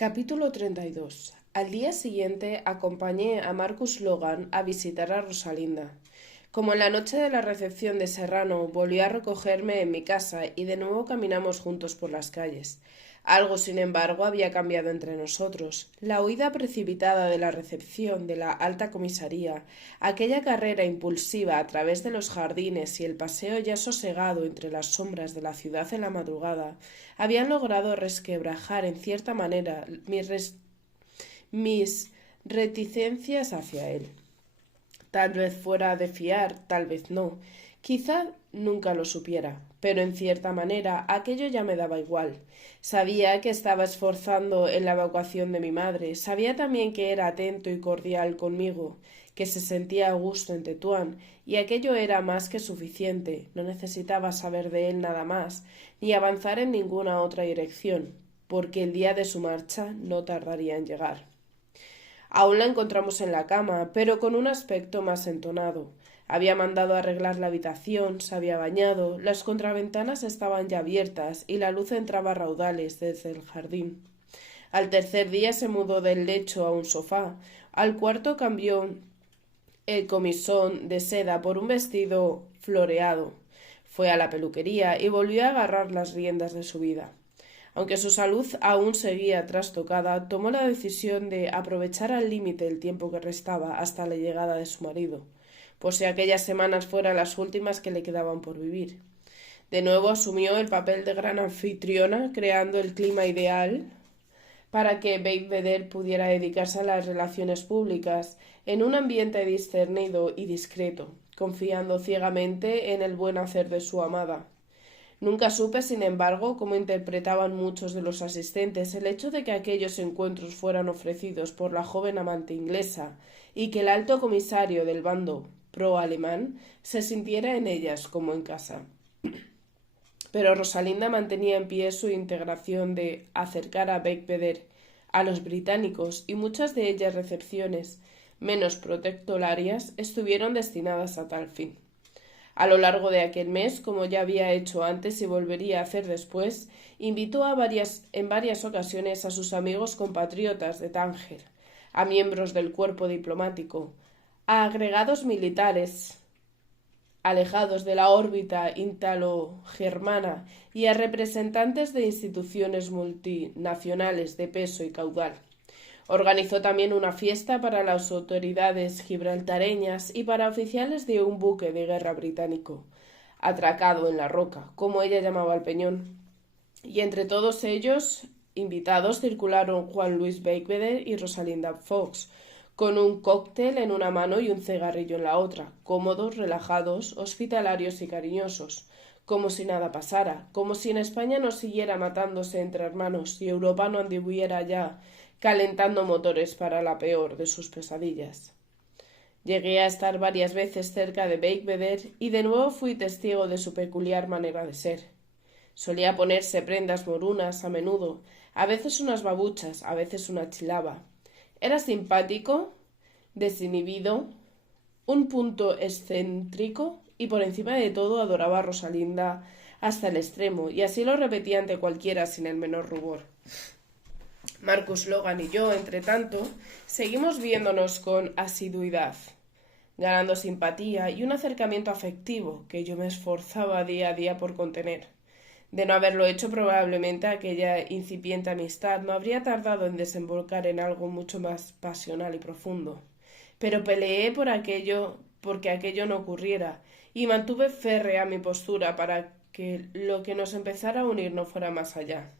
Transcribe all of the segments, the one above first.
Capítulo 32. Al día siguiente acompañé a Marcus Logan a visitar a Rosalinda. Como en la noche de la recepción de Serrano, volvió a recogerme en mi casa y de nuevo caminamos juntos por las calles. Algo, sin embargo, había cambiado entre nosotros. La huida precipitada de la recepción de la alta comisaría, aquella carrera impulsiva a través de los jardines y el paseo ya sosegado entre las sombras de la ciudad en la madrugada, habían logrado resquebrajar en cierta manera mis reticencias hacia él. Tal vez fuera de fiar, tal vez no. Quizá nunca lo supiera, pero en cierta manera aquello ya me daba igual. Sabía que estaba esforzando en la evacuación de mi madre, sabía también que era atento y cordial conmigo, que se sentía a gusto en Tetuán, y aquello era más que suficiente. No necesitaba saber de él nada más, ni avanzar en ninguna otra dirección, porque el día de su marcha no tardaría en llegar. Aún la encontramos en la cama, pero con un aspecto más entonado. Había mandado arreglar la habitación, se había bañado, las contraventanas estaban ya abiertas y la luz entraba a raudales desde el jardín. Al tercer día se mudó del lecho a un sofá. Al cuarto cambió el comisón de seda por un vestido floreado. Fue a la peluquería y volvió a agarrar las riendas de su vida. Aunque su salud aún seguía trastocada, tomó la decisión de aprovechar al límite el tiempo que restaba hasta la llegada de su marido, por si aquellas semanas fueran las últimas que le quedaban por vivir. De nuevo asumió el papel de gran anfitriona, creando el clima ideal para que Beigbeder pudiera dedicarse a las relaciones públicas en un ambiente discernido y discreto, confiando ciegamente en el buen hacer de su amada. Nunca supe, sin embargo, cómo interpretaban muchos de los asistentes el hecho de que aquellos encuentros fueran ofrecidos por la joven amante inglesa y que el alto comisario del bando pro-alemán se sintiera en ellas como en casa. Pero Rosalinda mantenía en pie su integración de acercar a Beigbeder a los británicos y muchas de ellas recepciones menos protocolares estuvieron destinadas a tal fin. A lo largo de aquel mes, como ya había hecho antes y volvería a hacer después, invitó en varias ocasiones a sus amigos compatriotas de Tánger, a miembros del cuerpo diplomático, a agregados militares alejados de la órbita ítalo-germana y a representantes de instituciones multinacionales de peso y caudal. Organizó también una fiesta para las autoridades gibraltareñas y para oficiales de un buque de guerra británico, atracado en la roca, como ella llamaba al peñón. Y entre todos ellos invitados circularon Juan Luis Beigbeder y Rosalinda Fox, con un cóctel en una mano y un cigarrillo en la otra, cómodos, relajados, hospitalarios y cariñosos, como si nada pasara, como si en España no siguiera matándose entre hermanos y Europa no anduviera ya calentando motores para la peor de sus pesadillas. Llegué a estar varias veces cerca de Beigbeder y de nuevo fui testigo de su peculiar manera de ser. Solía ponerse prendas morunas a menudo, a veces unas babuchas, a veces una chilaba. Era simpático, desinhibido, un punto excéntrico y por encima de todo adoraba a Rosalinda hasta el extremo, y así lo repetía ante cualquiera sin el menor rubor. Marcus Logan y yo, entre tanto, seguimos viéndonos con asiduidad, ganando simpatía y un acercamiento afectivo que yo me esforzaba día a día por contener. De no haberlo hecho, probablemente aquella incipiente amistad no habría tardado en desembocar en algo mucho más pasional y profundo. Pero peleé porque aquello no ocurriera, y mantuve férrea mi postura para que lo que nos empezara a unir no fuera más allá.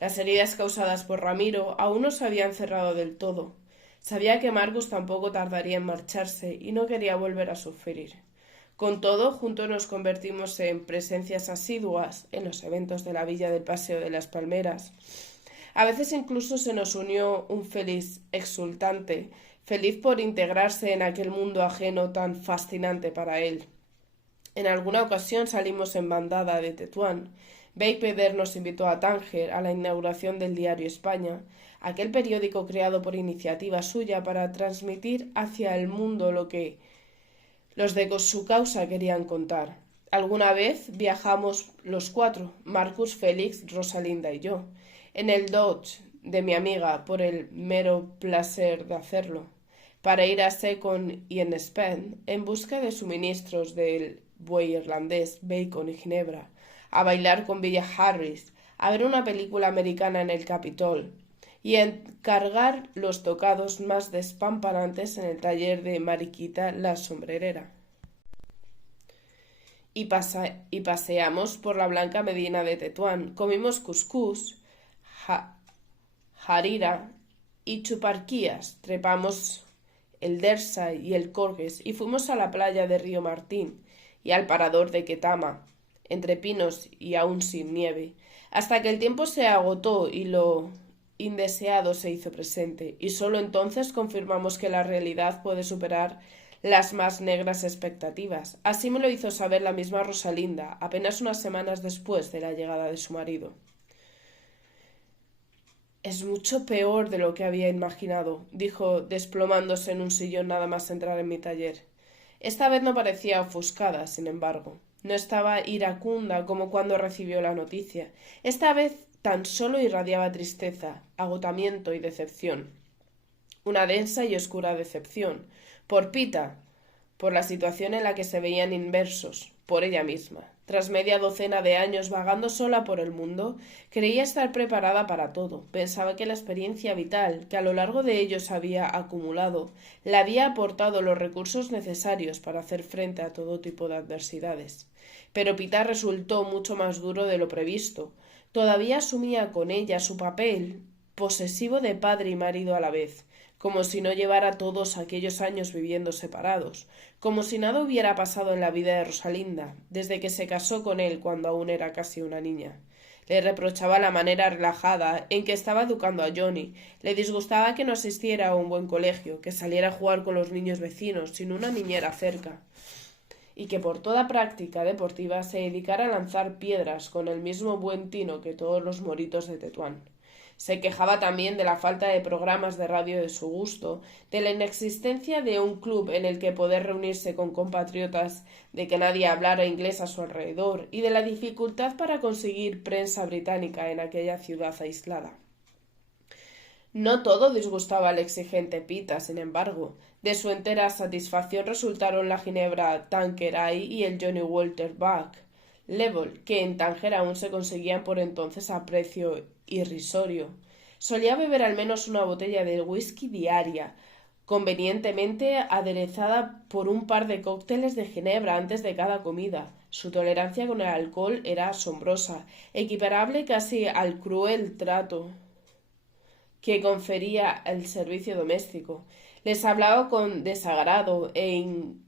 Las heridas causadas por Ramiro aún no se habían cerrado del todo. Sabía que Marcus tampoco tardaría en marcharse y no quería volver a sufrir. Con todo, juntos nos convertimos en presencias asiduas en los eventos de la villa del Paseo de las Palmeras. A veces incluso se nos unió un feliz exultante, feliz por integrarse en aquel mundo ajeno tan fascinante para él. En alguna ocasión salimos en bandada de Tetuán. Beigbeder nos invitó a Tánger a la inauguración del diario España, aquel periódico creado por iniciativa suya para transmitir hacia el mundo lo que los de su causa querían contar. Alguna vez viajamos los cuatro, Marcus, Félix, Rosalinda y yo, en el Dodge de mi amiga por el mero placer de hacerlo, para ir a Second y en Spend en busca de suministros del buey irlandés, bacon y ginebra, a bailar con Villa Harris, a ver una película americana en el Capitol y a encargar los tocados más despampanantes en el taller de Mariquita la sombrerera. Y paseamos por la blanca medina de Tetuán, comimos cuscús, harira y chuparquías, trepamos el Dersa y el Corges y fuimos a la playa de Río Martín y al parador de Ketama, entre pinos y aún sin nieve, hasta que el tiempo se agotó y lo indeseado se hizo presente, y sólo entonces confirmamos que la realidad puede superar las más negras expectativas. Así me lo hizo saber la misma Rosalinda, apenas unas semanas después de la llegada de su marido. Es mucho peor de lo que había imaginado, dijo, desplomándose en un sillón nada más entrar en mi taller. Esta vez no parecía ofuscada, sin embargo. No estaba iracunda como cuando recibió la noticia. Esta vez tan solo irradiaba tristeza, agotamiento y decepción. Una densa y oscura decepción. Por Pita, por la situación en la que se veían inmersos, por ella misma. Tras media docena de años vagando sola por el mundo, creía estar preparada para todo. Pensaba que la experiencia vital que a lo largo de ellos había acumulado le había aportado los recursos necesarios para hacer frente a todo tipo de adversidades. Pero Pita resultó mucho más duro de lo previsto. Todavía asumía con ella su papel posesivo de padre y marido a la vez, como si no llevara todos aquellos años viviendo separados, como si nada hubiera pasado en la vida de Rosalinda, desde que se casó con él cuando aún era casi una niña. Le reprochaba la manera relajada en que estaba educando a Johnny, le disgustaba que no asistiera a un buen colegio, que saliera a jugar con los niños vecinos sin una niñera cerca, y que por toda práctica deportiva se dedicara a lanzar piedras con el mismo buen tino que todos los moritos de Tetuán. Se quejaba también de la falta de programas de radio de su gusto, de la inexistencia de un club en el que poder reunirse con compatriotas, de que nadie hablara inglés a su alrededor y de la dificultad para conseguir prensa británica en aquella ciudad aislada. No todo disgustaba al exigente Pita, sin embargo. De su entera satisfacción resultaron la ginebra Tanqueray y el Johnny Walter Buck Level, que en Tánger aún se conseguían por entonces a precio irrisorio. Solía beber al menos una botella de whisky diaria, convenientemente aderezada por un par de cócteles de ginebra antes de cada comida. Su tolerancia con el alcohol era asombrosa, equiparable casi al cruel trato que confería el servicio doméstico. Les hablaba con desagrado en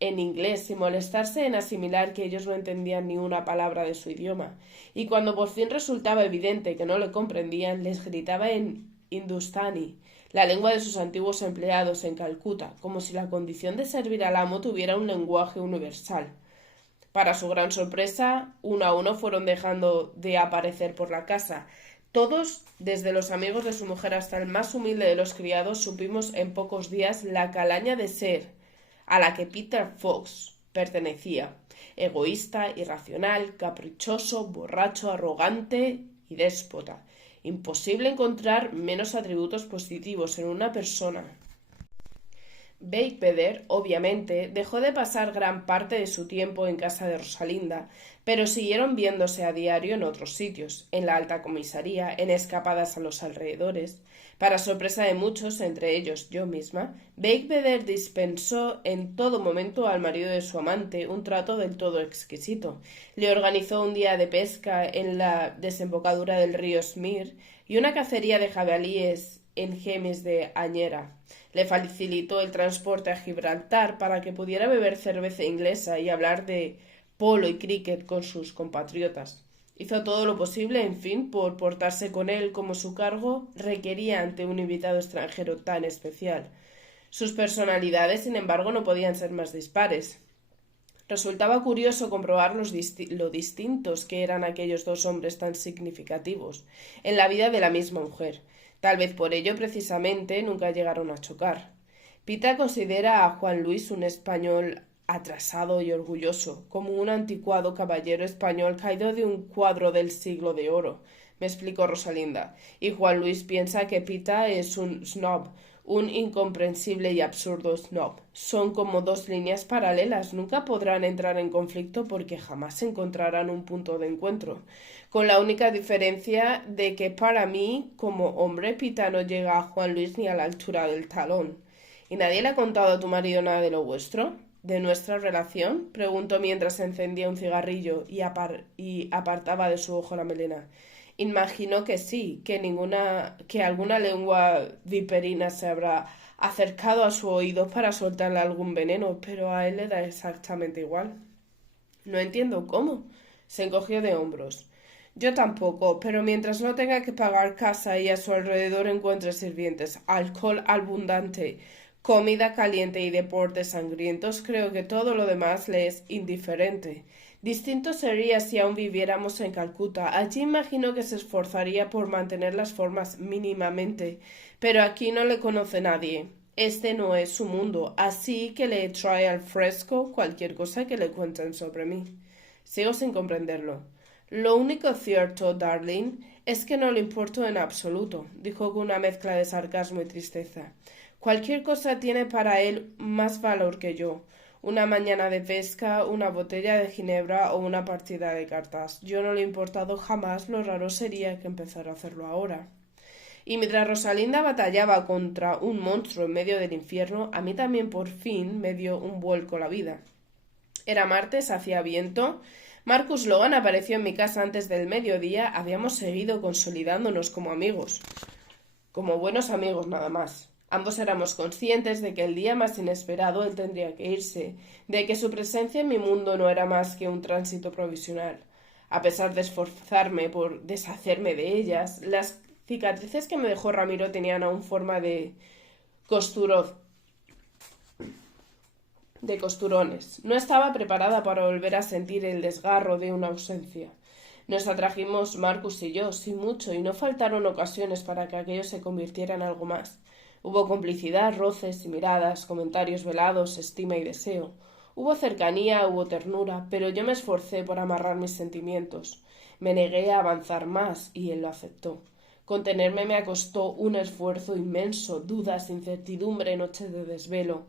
inglés, sin molestarse en asimilar que ellos no entendían ni una palabra de su idioma, y cuando por fin resultaba evidente que no le comprendían, les gritaba en hindustani, la lengua de sus antiguos empleados en Calcuta, como si la condición de servir al amo tuviera un lenguaje universal. Para su gran sorpresa, uno a uno fueron dejando de aparecer por la casa. Todos, desde los amigos de su mujer hasta el más humilde de los criados, supimos en pocos días la calaña de ser a la que Peter Fox pertenecía, egoísta, irracional, caprichoso, borracho, arrogante y déspota. Imposible encontrar menos atributos positivos en una persona. Beigbeder, obviamente, dejó de pasar gran parte de su tiempo en casa de Rosalinda, pero siguieron viéndose a diario en otros sitios, en la alta comisaría, en escapadas a los alrededores. Para sorpresa de muchos, entre ellos yo misma, Beigbeder dispensó en todo momento al marido de su amante un trato del todo exquisito. Le organizó un día de pesca en la desembocadura del río Smir y una cacería de jabalíes en Gemes de Añera. Le facilitó el transporte a Gibraltar para que pudiera beber cerveza inglesa y hablar de polo y cricket con sus compatriotas. Hizo todo lo posible, en fin, por portarse con él como su cargo requería ante un invitado extranjero tan especial. Sus personalidades, sin embargo, no podían ser más dispares. Resultaba curioso comprobar lo distintos que eran aquellos dos hombres tan significativos en la vida de la misma mujer. Tal vez por ello, precisamente, nunca llegaron a chocar. Pita considera a Juan Luis un español atrasado y orgulloso, como un anticuado caballero español caído de un cuadro del siglo de oro. me explicó Rosalinda, y Juan Luis piensa que Pita es un snob, un incomprensible y absurdo snob. Son como dos líneas paralelas, nunca podrán entrar en conflicto porque jamás encontrarán un punto de encuentro, con la única diferencia de que para mí, como hombre, Pita no llega a Juan Luis ni a la altura del talón. ¿Y nadie le ha contado a tu marido nada de lo vuestro? ¿De nuestra relación? Preguntó mientras encendía un cigarrillo y apartaba de su ojo la melena. Imagino que sí, que alguna lengua viperina se habrá acercado a su oído para soltarle algún veneno, pero a él le da exactamente igual. No entiendo cómo. Se encogió de hombros. Yo tampoco, pero mientras no tenga que pagar casa y a su alrededor encuentre sirvientes, alcohol abundante, comida caliente y deportes sangrientos, creo que todo lo demás le es indiferente. Distinto sería si aún viviéramos en Calcuta. Allí imagino que se esforzaría por mantener las formas mínimamente, pero aquí no le conoce nadie. Este no es su mundo, así que le trae al fresco cualquier cosa que le cuenten sobre mí. Sigo sin comprenderlo. Lo único cierto, darling, es que no le importo en absoluto, dijo con una mezcla de sarcasmo y tristeza. Cualquier cosa tiene para él más valor que yo. Una mañana de pesca, una botella de ginebra o una partida de cartas. Yo no le he importado jamás, lo raro sería que empezara a hacerlo ahora. Y mientras Rosalinda batallaba contra un monstruo en medio del infierno, a mí también por fin me dio un vuelco la vida. Era martes, hacía viento. Marcus Logan apareció en mi casa antes del mediodía. Habíamos seguido consolidándonos como amigos. Como buenos amigos nada más. Ambos éramos conscientes de que el día más inesperado él tendría que irse, de que su presencia en mi mundo no era más que un tránsito provisional. A pesar de esforzarme por deshacerme de ellas, las cicatrices que me dejó Ramiro tenían aún forma de costurones. No estaba preparada para volver a sentir el desgarro de una ausencia. Nos atrajimos Marcus y yo, sin mucho, y no faltaron ocasiones para que aquello se convirtiera en algo más. Hubo complicidad, roces y miradas, comentarios velados, estima y deseo. Hubo cercanía, hubo ternura, pero yo me esforcé por amarrar mis sentimientos. Me negué a avanzar más, y él lo aceptó. Contenerme me costó un esfuerzo inmenso, dudas, incertidumbre, noches de desvelo.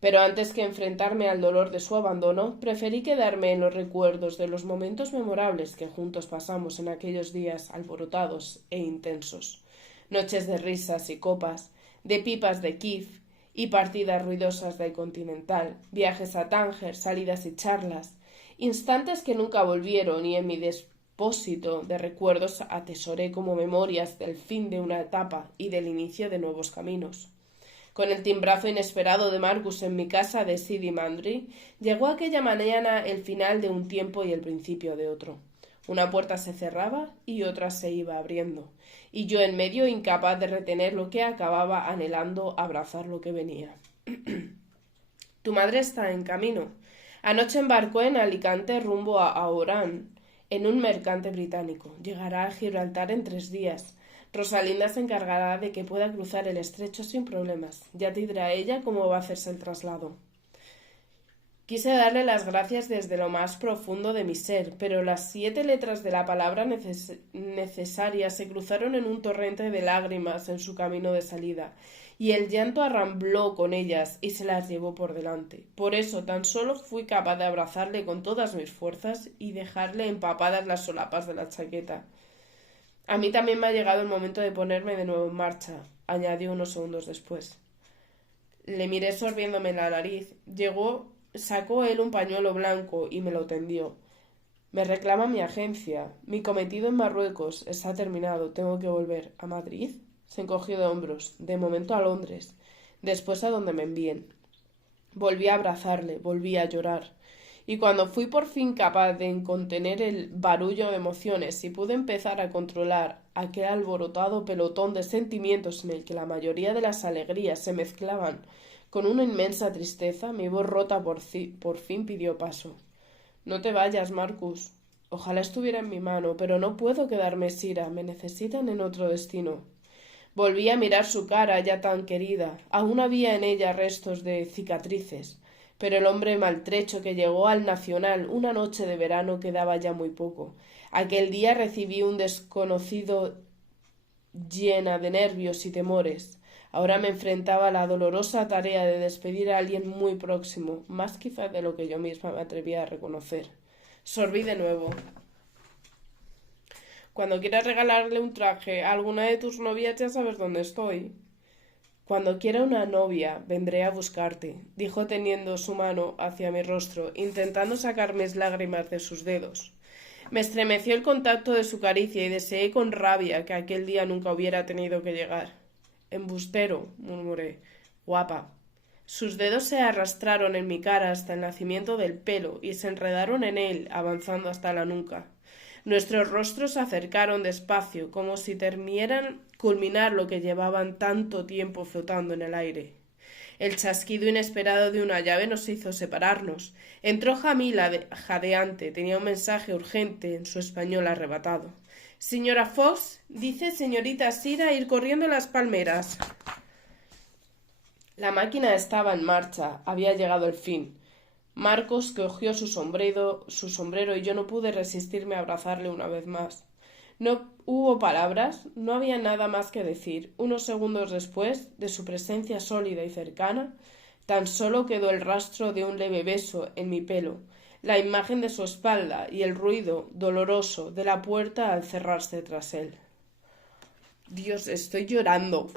Pero antes que enfrentarme al dolor de su abandono, preferí quedarme en los recuerdos de los momentos memorables que juntos pasamos en aquellos días alborotados e intensos. Noches de risas y copas, de pipas de Kif y partidas ruidosas del Continental, viajes a Tánger, salidas y charlas, instantes que nunca volvieron y en mi depósito de recuerdos atesoré como memorias del fin de una etapa y del inicio de nuevos caminos. Con el timbrazo inesperado de Marcus en mi casa de Sidi Mandri, llegó aquella mañana el final de un tiempo y el principio de otro. Una puerta se cerraba y otra se iba abriendo, y yo en medio incapaz de retener lo que acababa anhelando abrazar lo que venía. Tu madre está en camino. Anoche embarcó en Alicante rumbo a Orán, en un mercante británico. Llegará a Gibraltar en 3 días. Rosalinda se encargará de que pueda cruzar el estrecho sin problemas. Ya te dirá ella cómo va a hacerse el traslado. Quise darle las gracias desde lo más profundo de mi ser, pero las 7 letras de la palabra necesarias se cruzaron en un torrente de lágrimas en su camino de salida, y el llanto arrambló con ellas y se las llevó por delante. Por eso tan solo fui capaz de abrazarle con todas mis fuerzas y dejarle empapadas las solapas de la chaqueta. A mí también me ha llegado el momento de ponerme de nuevo en marcha, añadió unos segundos después. Le miré sorbiéndome la nariz. Sacó él un pañuelo blanco y me lo tendió. Me reclama mi agencia. Mi cometido en Marruecos está terminado. Tengo que volver. ¿A Madrid? Se encogió de hombros. De momento a Londres. Después a donde me envíen. Volví a abrazarle. Volví a llorar. Y cuando fui por fin capaz de contener el barullo de emociones y pude empezar a controlar aquel alborotado pelotón de sentimientos en el que la mayoría de las alegrías se mezclaban con una inmensa tristeza, mi voz rota por fin pidió paso. No te vayas, Marcus. Ojalá estuviera en mi mano, pero no puedo quedarme sira. Me necesitan en otro destino. Volví a mirar su cara ya tan querida. Aún había en ella restos de cicatrices. Pero el hombre maltrecho que llegó al Nacional una noche de verano quedaba ya muy poco. Aquel día recibí un desconocido llena de nervios y temores. Ahora me enfrentaba a la dolorosa tarea de despedir a alguien muy próximo, más quizás de lo que yo misma me atrevía a reconocer. Sorbí de nuevo. Cuando quieras regalarle un traje a alguna de tus novias ya sabes dónde estoy. Cuando quiera una novia, vendré a buscarte, dijo teniendo su mano hacia mi rostro, intentando sacar mis lágrimas de sus dedos. Me estremeció el contacto de su caricia y deseé con rabia que aquel día nunca hubiera tenido que llegar. Embustero, murmuré. Guapa. Sus dedos se arrastraron en mi cara hasta el nacimiento del pelo y se enredaron en él, avanzando hasta la nuca. Nuestros rostros se acercaron despacio, como si temieran culminar lo que llevaban tanto tiempo flotando en el aire. El chasquido inesperado de una llave nos hizo separarnos. Entró Jamila jadeante, tenía un mensaje urgente en su español arrebatado. Señora Fox, dice señorita Sira ir corriendo a las palmeras. La máquina estaba en marcha, había llegado el fin. Marcos cogió su sombrero y yo no pude resistirme a abrazarle una vez más. No hubo palabras, no había nada más que decir. Unos segundos después, de su presencia sólida y cercana, tan solo quedó el rastro de un leve beso en mi pelo, la imagen de su espalda y el ruido doloroso de la puerta al cerrarse tras él. Dios, estoy llorando.